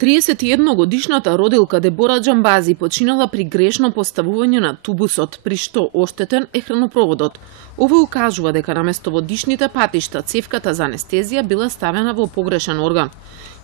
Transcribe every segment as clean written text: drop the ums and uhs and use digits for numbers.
31-годишната родилка Дебора Џамбази починала при грешно поставување на тубусот, при што оштетен е хранопроводот. Ова укажува дека наместо во дишните патишта цевката за анестезија била ставена во погрешен орган.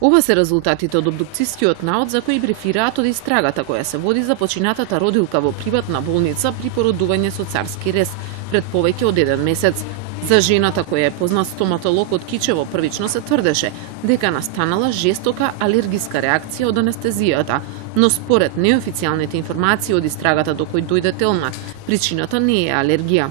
Ова се резултатите од обдукцијскиот наод за кои брифираат од истрагата која се води за починатата родилка во приватна болница при породување со царски рез пред повеќе од 1 месец. За жената која е познат стоматолог од Кичево првично се тврдеше дека настанала жестока алергиска реакција од анестезијата, но според неофицијалните информации од истрагата до кој дојде Телма, причината не е алергија.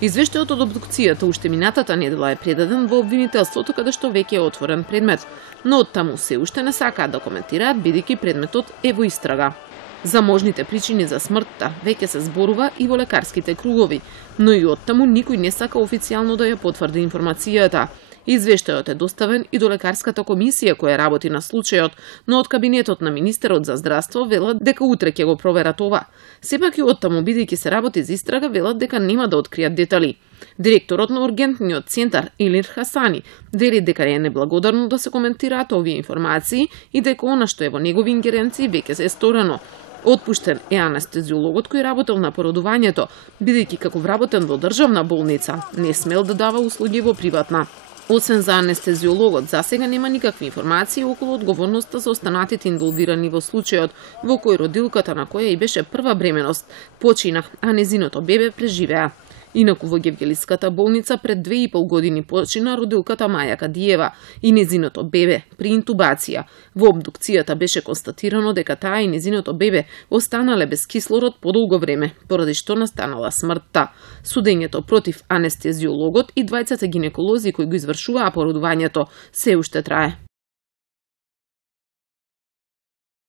Извештајот од обдукцијата уште минатата недела е предаден во обвинителството каде што веќе е отворен предмет, но оттаму се уште не сакаат да коментираат бидејќи предметот е во истрага. За можните причини за смртта веќе се зборува и во лекарските кругови, но и оттаму никој не сака официјално да ја потврди информацијата. Извештајот е доставен и до лекарската комисија која работи на случајот, но од кабинетот на министерот за здравство велат дека утре ќе го проверат ова. Сепак и оттаму бидејќи се работи за истрага велат дека нема да откријат детали. Директорот на ургентниот центар Илир Хасани вели дека е неблагодарно да се коментираат овие информации и дека она што е во негови ингеренции веќе се е сторено. Отпуштен е анестезиологот кој работел на породувањето, бидејќи како вработен во државна болница не смел да дава услуги во приватна. Освен за анестезиологот, засега нема никакви информации околу одговорноста за останатите инволвирани во случајот во кој родилката на која и беше прва бременост почина, а незиното бебе преживеа. Инаку во Гевгелиската болница пред 2,5 години почина родилката Маја Кадиева и незиното бебе при интубација. Во обдукцијата беше констатирано дека таа и незиното бебе останале без кислород подолго време, поради што настанала смртта. Судењето против анестезиологот и двајцата гинеколози кои го извршуваа породувањето се уште трае.